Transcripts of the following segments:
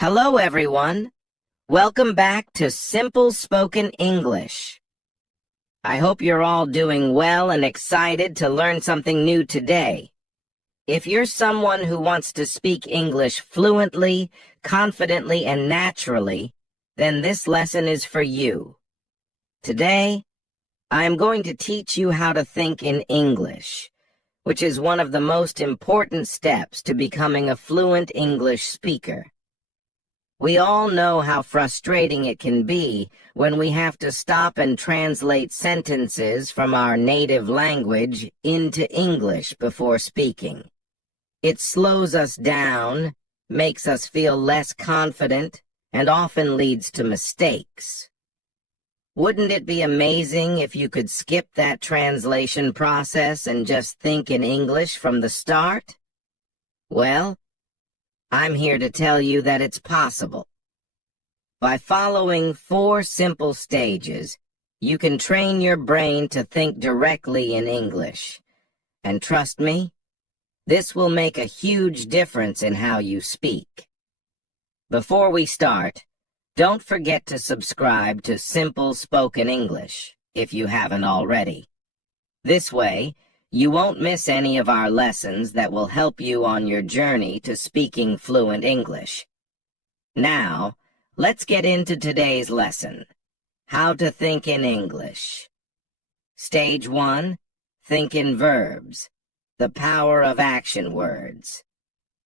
Hello, everyone. Welcome back to Simple Spoken English. I hope you're all doing well and excited to learn something new today. If you're someone who wants to speak English fluently, confidently, and naturally, then this lesson is for you. Today, I am going to teach you how to think in English, which is one of the most important steps to becoming a fluent English speaker. We all know how frustrating it can be when we have to stop and translate sentences from our native language into English before speaking. It slows us down, makes us feel less confident, and often leads to mistakes. Wouldn't it be amazing if you could skip that translation process and just think in English from the start? Well, I'm here to tell you that it's possible. By following 4 simple stages, you can train your brain to think directly in English. And trust me, this will make a huge difference in how you speak. Before we start, don't forget to subscribe to Simple Spoken English if you haven't already. This way, you won't miss any of our lessons that will help you on your journey to speaking fluent English. Now, let's get into today's lesson, How to Think in English. Stage 1, Think in Verbs, the power of action words.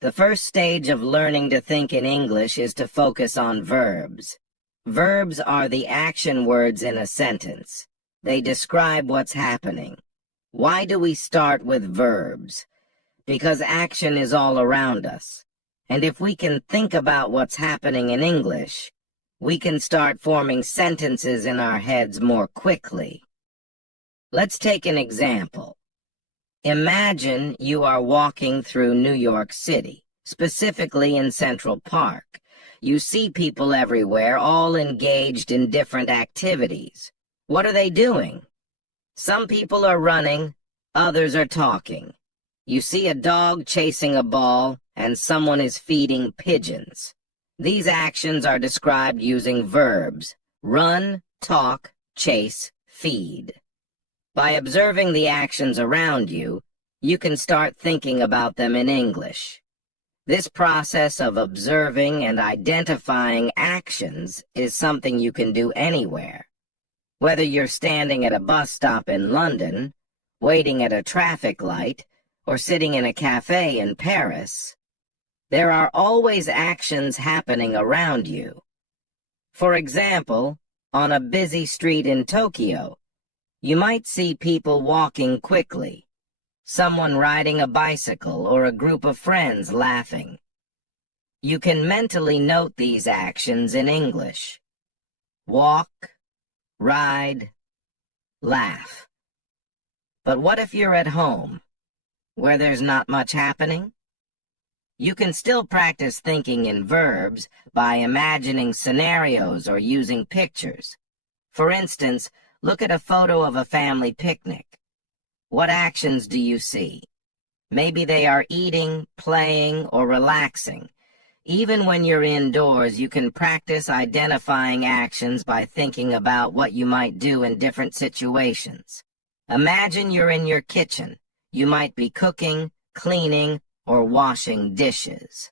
The first stage of learning to think in English is to focus on verbs. Verbs are the action words in a sentence. They describe what's happening. Why do we start with verbs? Because action is all around us. And if we can think about what's happening in English, we can start forming sentences in our heads more quickly. Let's take an example. Imagine you are walking through New York City, specifically in Central Park. You see people everywhere, all engaged in different activities. What are they doing? Some people are running, others are talking. You see a dog chasing a ball, and someone is feeding pigeons. These actions are described using verbs: run, talk, chase, feed. By observing the actions around you, you can start thinking about them in English. This process of observing and identifying actions is something you can do anywhere. Whether you're standing at a bus stop in London, waiting at a traffic light, or sitting in a cafe in Paris, there are always actions happening around you. For example, on a busy street in Tokyo, you might see people walking quickly, someone riding a bicycle, or a group of friends laughing. You can mentally note these actions in English. Walk, ride, laugh. But what if you're at home, where there's not much happening? You can still practice thinking in verbs by imagining scenarios or using pictures. For instance, look at a photo of a family picnic. What actions do you see? Maybe they are eating, playing, or relaxing. Even when you're indoors, you can practice identifying actions by thinking about what you might do in different situations. Imagine you're in your kitchen. You might be cooking, cleaning, or washing dishes.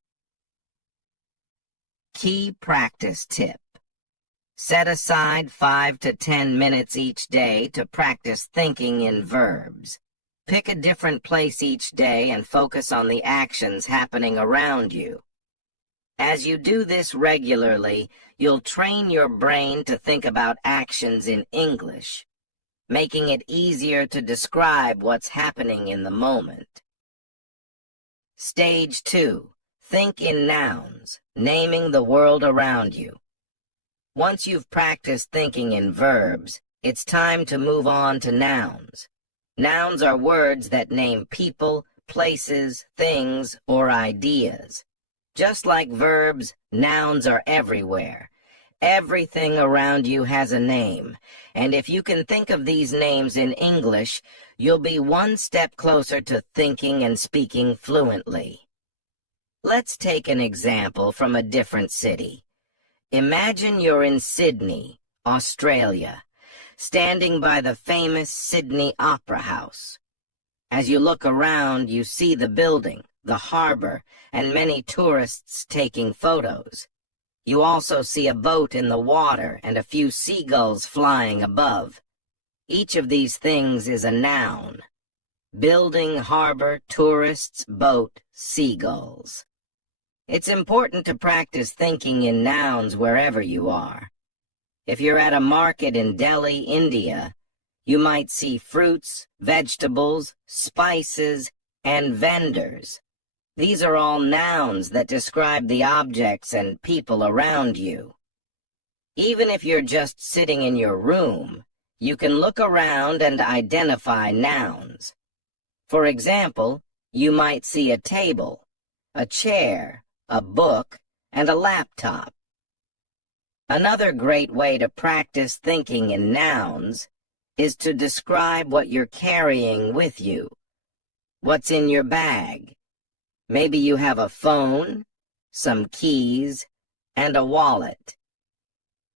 Key practice tip. Set aside 5 to 10 minutes each day to practice thinking in verbs. Pick a different place each day and focus on the actions happening around you. As you do this regularly, you'll train your brain to think about actions in English, making it easier to describe what's happening in the moment. Stage 2. Think in nouns, naming the world around you. Once you've practiced thinking in verbs, it's time to move on to nouns. Nouns are words that name people, places, things, or ideas. Just like verbs, nouns are everywhere. Everything around you has a name, and if you can think of these names in English, you'll be one step closer to thinking and speaking fluently. Let's take an example from a different city. Imagine you're in Sydney, Australia, standing by the famous Sydney Opera House. As you look around, you see the building, the harbor, and many tourists taking photos. You also see a boat in the water and a few seagulls flying above. Each of these things is a noun. Building, harbor, tourists, boat, seagulls. It's important to practice thinking in nouns wherever you are. If you're at a market in Delhi, India, you might see fruits, vegetables, spices, and vendors. These are all nouns that describe the objects and people around you. Even if you're just sitting in your room, you can look around and identify nouns. For example, you might see a table, a chair, a book, and a laptop. Another great way to practice thinking in nouns is to describe what you're carrying with you. What's in your bag? Maybe you have a phone, some keys, and a wallet.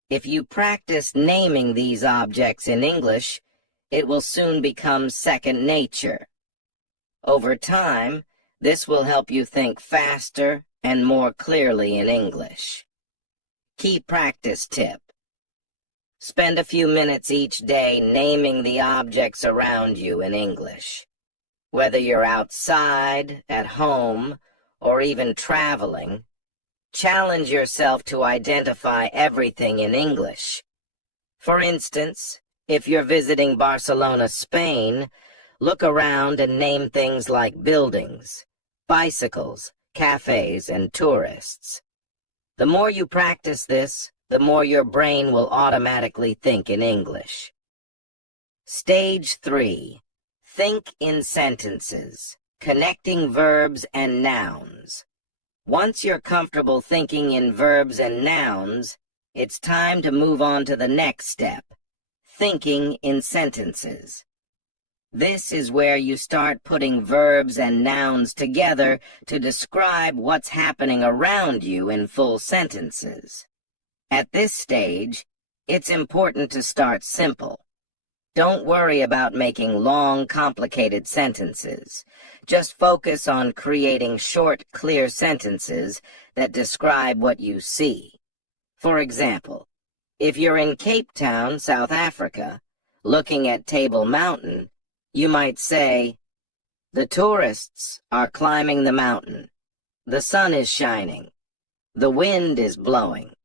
If you practice naming these objects in English, it will soon become second nature. Over time, this will help you think faster and more clearly in English. Key practice tip. Spend a few minutes each day naming the objects around you in English. Whether you're outside, at home, or even traveling, challenge yourself to identify everything in English. For instance, if you're visiting Barcelona, Spain, look around and name things like buildings, bicycles, cafes, and tourists. The more you practice this, the more your brain will automatically think in English. Stage 3. Think in sentences, connecting verbs and nouns. Once you're comfortable thinking in verbs and nouns, it's time to move on to the next step, thinking in sentences. This is where you start putting verbs and nouns together to describe what's happening around you in full sentences. At this stage, it's important to start simple. Don't worry about making long, complicated sentences. Just focus on creating short, clear sentences that describe what you see. For example, if you're in Cape Town, South Africa, looking at Table Mountain, you might say, "The tourists are climbing the mountain. The sun is shining. The wind is blowing."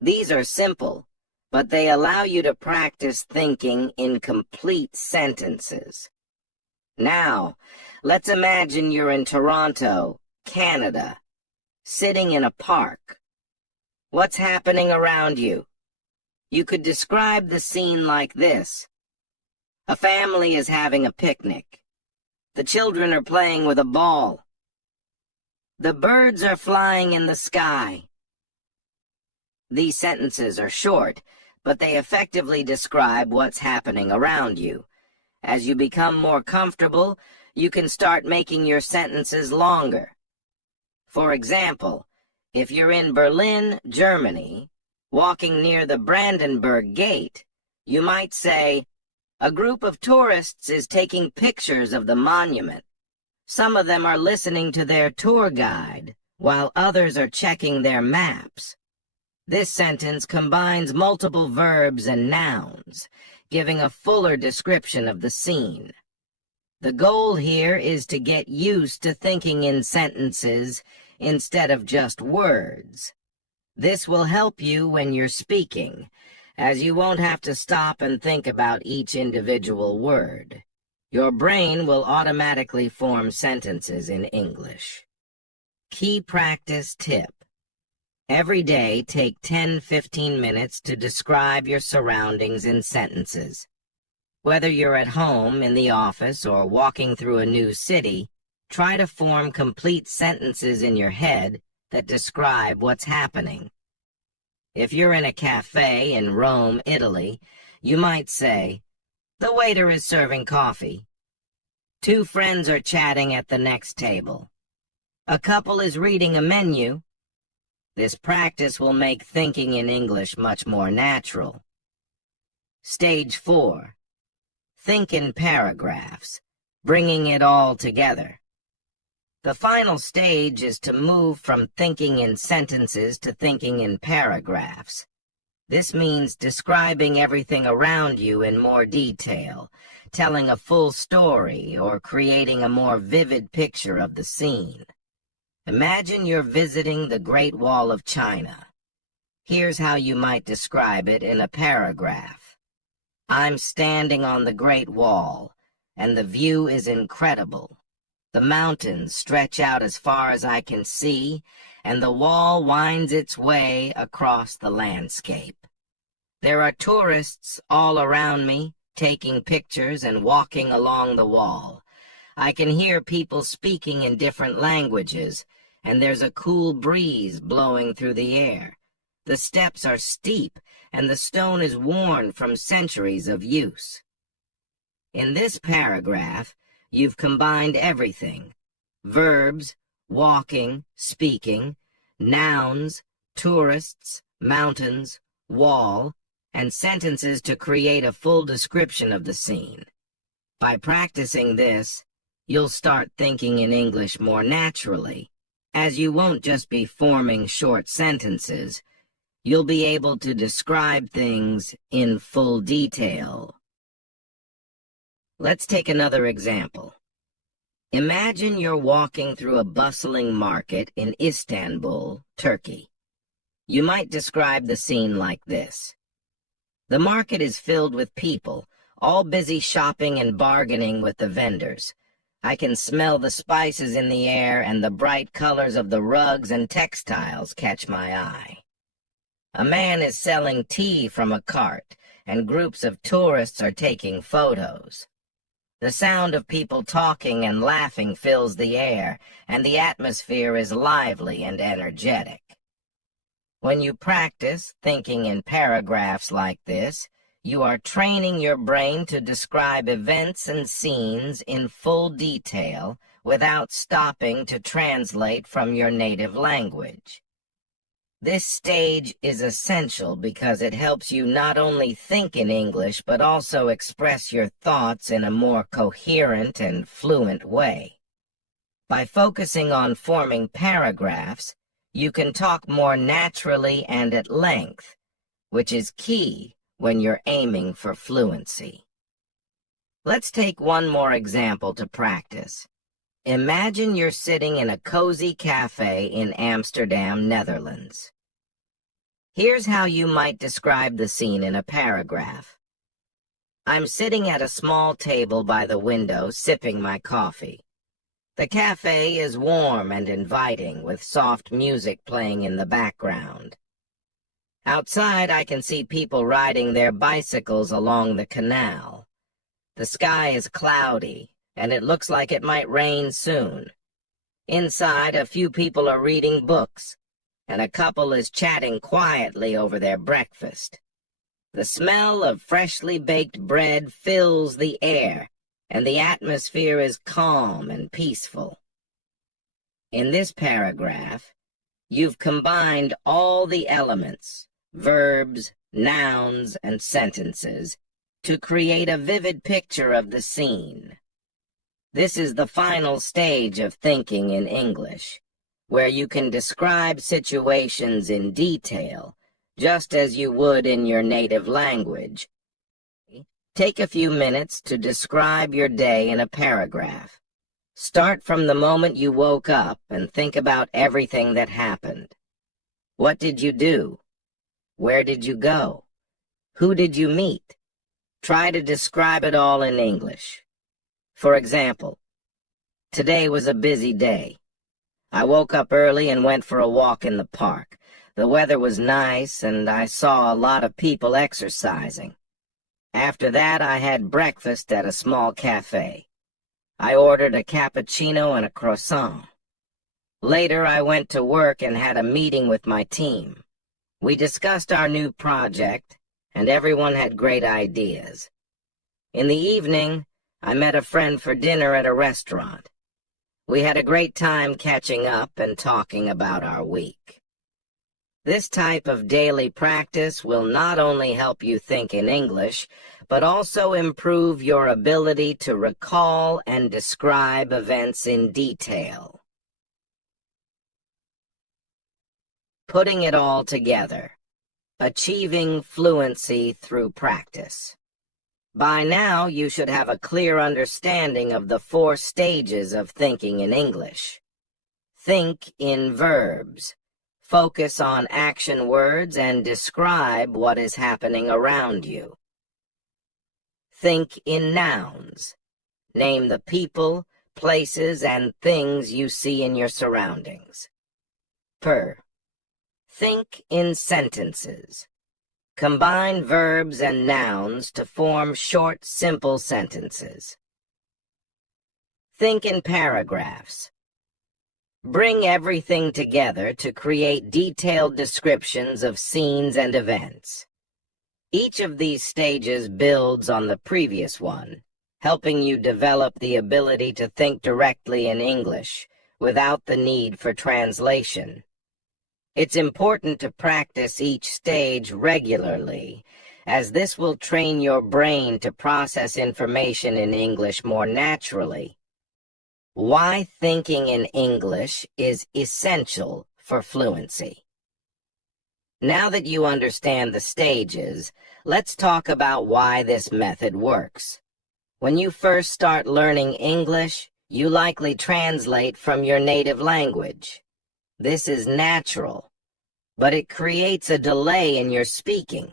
These are simple, but they allow you to practice thinking in complete sentences. Now, let's imagine you're in Toronto, Canada, sitting in a park. What's happening around you? You could describe the scene like this. A family is having a picnic. The children are playing with a ball. The birds are flying in the sky. These sentences are short, but they effectively describe what's happening around you. As you become more comfortable, you can start making your sentences longer. For example, if you're in Berlin, Germany, walking near the Brandenburg Gate, you might say, "A group of tourists is taking pictures of the monument. Some of them are listening to their tour guide, while others are checking their maps." This sentence combines multiple verbs and nouns, giving a fuller description of the scene. The goal here is to get used to thinking in sentences instead of just words. This will help you when you're speaking, as you won't have to stop and think about each individual word. Your brain will automatically form sentences in English. Key practice tip. Every day, take 10-15 minutes to describe your surroundings in sentences. Whether you're at home, in the office, or walking through a new city, try to form complete sentences in your head that describe what's happening. If you're in a cafe in Rome, Italy, you might say, "The waiter is serving coffee. Two friends are chatting at the next table. A couple is reading a menu. This practice will make thinking in English much more natural. Stage 4. Think in paragraphs, bringing it all together. The final stage is to move from thinking in sentences to thinking in paragraphs. This means describing everything around you in more detail, telling a full story, or creating a more vivid picture of the scene. Imagine you're visiting the Great Wall of China. Here's how you might describe it in a paragraph. I'm standing on the Great Wall, and the view is incredible. The mountains stretch out as far as I can see, and the wall winds its way across the landscape. There are tourists all around me, taking pictures and walking along the wall. I can hear people speaking in different languages, and there's a cool breeze blowing through the air. The steps are steep, and the stone is worn from centuries of use. In this paragraph, you've combined everything: verbs, walking, speaking, nouns, tourists, mountains, wall, and sentences to create a full description of the scene. By practicing this, you'll start thinking in English more naturally, as you won't just be forming short sentences. You'll be able to describe things in full detail. Let's take another example. Imagine you're walking through a bustling market in Istanbul, Turkey. You might describe the scene like this. The market is filled with people, all busy shopping and bargaining with the vendors. I can smell the spices in the air, and the bright colors of the rugs and textiles catch my eye. A man is selling tea from a cart, and groups of tourists are taking photos. The sound of people talking and laughing fills the air, and the atmosphere is lively and energetic. When you practice thinking in paragraphs like this, you are training your brain to describe events and scenes in full detail without stopping to translate from your native language. This stage is essential because it helps you not only think in English but also express your thoughts in a more coherent and fluent way. By focusing on forming paragraphs, you can talk more naturally and at length, which is key when you're aiming for fluency. Let's take one more example to practice. Imagine you're sitting in a cozy cafe in Amsterdam, Netherlands. Here's how you might describe the scene in a paragraph. I'm sitting at a small table by the window sipping my coffee. The cafe is warm and inviting, with soft music playing in the background. Outside, I can see people riding their bicycles along the canal. The sky is cloudy, and it looks like it might rain soon. Inside, a few people are reading books, and a couple is chatting quietly over their breakfast. The smell of freshly baked bread fills the air, and the atmosphere is calm and peaceful. In this paragraph, you've combined all the elements, verbs, nouns, and sentences, to create a vivid picture of the scene. This is the final stage of thinking in English, where you can describe situations in detail, just as you would in your native language. Take a few minutes to describe your day in a paragraph. Start from the moment you woke up and think about everything that happened. What did you do? Where did you go? Who did you meet? Try to describe it all in English. For example, today was a busy day. I woke up early and went for a walk in the park. The weather was nice, and I saw a lot of people exercising. After that, I had breakfast at a small cafe. I ordered a cappuccino and a croissant. Later, I went to work and had a meeting with my team. We discussed our new project, and everyone had great ideas. In the evening, I met a friend for dinner at a restaurant. We had a great time catching up and talking about our week. This type of daily practice will not only help you think in English, but also improve your ability to recall and describe events in detail. Putting it all together. Achieving fluency through practice. By now, you should have a clear understanding of the 4 stages of thinking in English. Think in verbs. Focus on action words and describe what is happening around you. Think in nouns. Name the people, places, and things you see in your surroundings. Think in sentences. Combine verbs and nouns to form short, simple sentences. Think in paragraphs. Bring everything together to create detailed descriptions of scenes and events. Each of these stages builds on the previous one, helping you develop the ability to think directly in English without the need for translation. It's important to practice each stage regularly, as this will train your brain to process information in English more naturally. Why thinking in English is essential for fluency. Now that you understand the stages, let's talk about why this method works. When you first start learning English, you likely translate from your native language. This is natural, but it creates a delay in your speaking.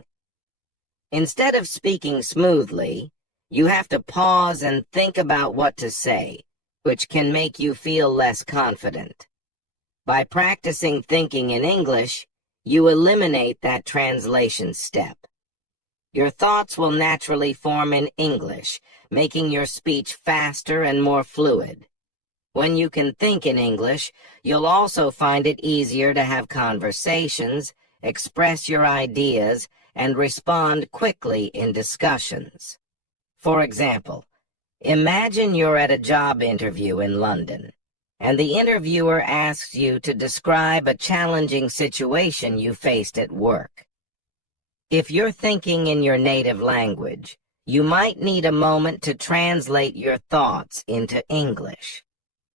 Instead of speaking smoothly, you have to pause and think about what to say, which can make you feel less confident. By practicing thinking in English, you eliminate that translation step. Your thoughts will naturally form in English, making your speech faster and more fluid. When you can think in English, you'll also find it easier to have conversations, express your ideas, and respond quickly in discussions. For example, imagine you're at a job interview in London, and the interviewer asks you to describe a challenging situation you faced at work. If you're thinking in your native language, you might need a moment to translate your thoughts into English.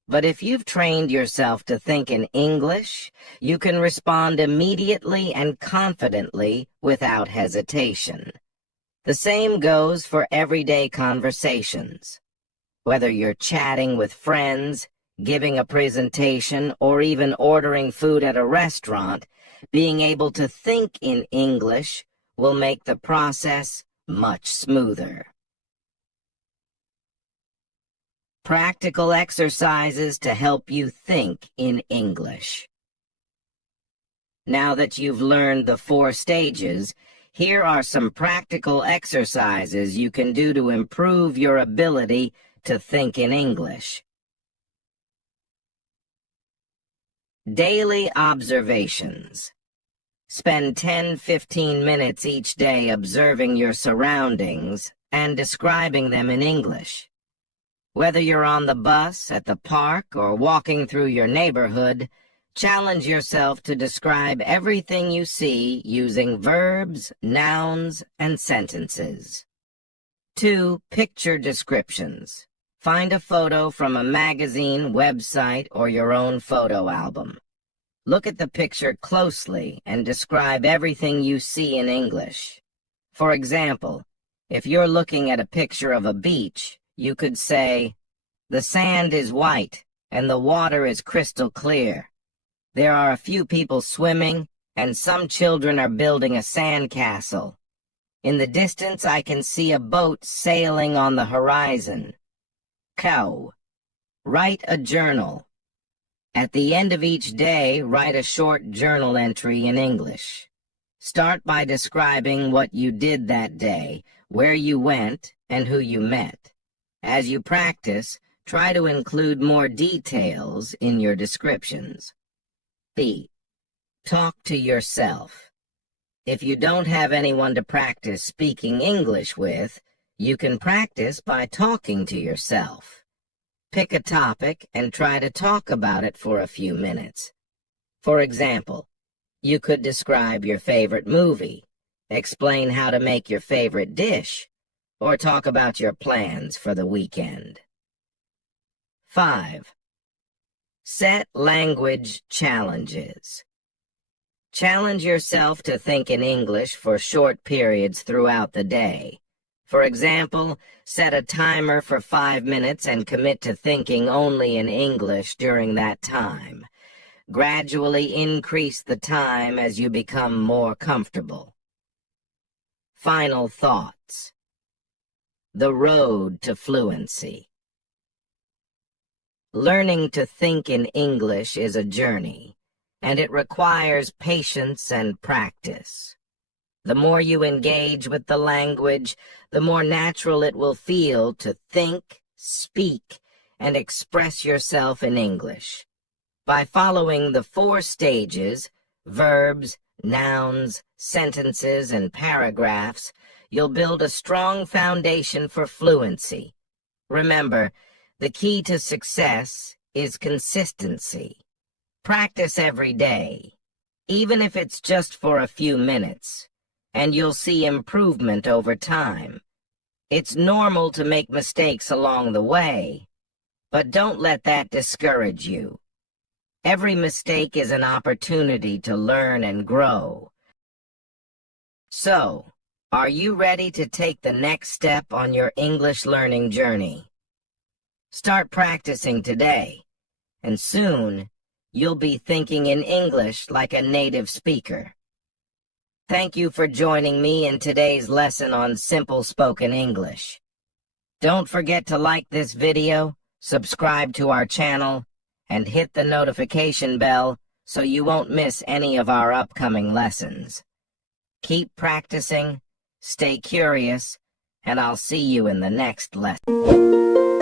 But if you've trained yourself to think in English, you can respond immediately and confidently without hesitation. The same goes for everyday conversations. Whether you're chatting with friends, giving a presentation, or even ordering food at a restaurant, being able to think in English will make the process much smoother. Practical exercises to help you think in English. Now that you've learned the 4 stages, here are some practical exercises you can do to improve your ability to think in English. Daily observations. Spend 10-15 minutes each day observing your surroundings and describing them in English. Whether you're on the bus, at the park, or walking through your neighborhood, challenge yourself to describe everything you see using verbs, nouns, and sentences. 2. Picture descriptions. Find a photo from a magazine, website, or your own photo album. Look at the picture closely and describe everything you see in English. For example, if you're looking at a picture of a beach, you could say, "The sand is white and the water is crystal clear. There are a few people swimming and some children are building a sand castle. In the distance I can see a boat sailing on the horizon." Cow. Write a journal. At the end of each day, write a short journal entry in English. Start by describing what you did that day, where you went, and who you met. As you practice, try to include more details in your descriptions. B. Talk to yourself. If you don't have anyone to practice speaking English with, you can practice by talking to yourself. Pick a topic and try to talk about it for a few minutes. For example, you could describe your favorite movie, explain how to make your favorite dish, or talk about your plans for the weekend. 5. Set language challenges. Challenge yourself to think in English for short periods throughout the day. For example, set a timer for 5 minutes and commit to thinking only in English during that time. Gradually increase the time as you become more comfortable. Final thoughts. The road to fluency. Learning to think in English is a journey, and it requires patience and practice. The more you engage with the language, the more natural it will feel to think, speak, and express yourself in English. By following the 4 stages, verbs, nouns, sentences, and paragraphs, you'll build a strong foundation for fluency. Remember, the key to success is consistency. Practice every day, even if it's just for a few minutes, and you'll see improvement over time. It's normal to make mistakes along the way, but don't let that discourage you. Every mistake is an opportunity to learn and grow. So, are you ready to take the next step on your English learning journey? Start practicing today, and soon you'll be thinking in English like a native speaker. Thank you for joining me in today's lesson on simple spoken English. Don't forget to like this video, subscribe to our channel, and hit the notification bell so you won't miss any of our upcoming lessons. Keep practicing, stay curious, and I'll see you in the next lesson.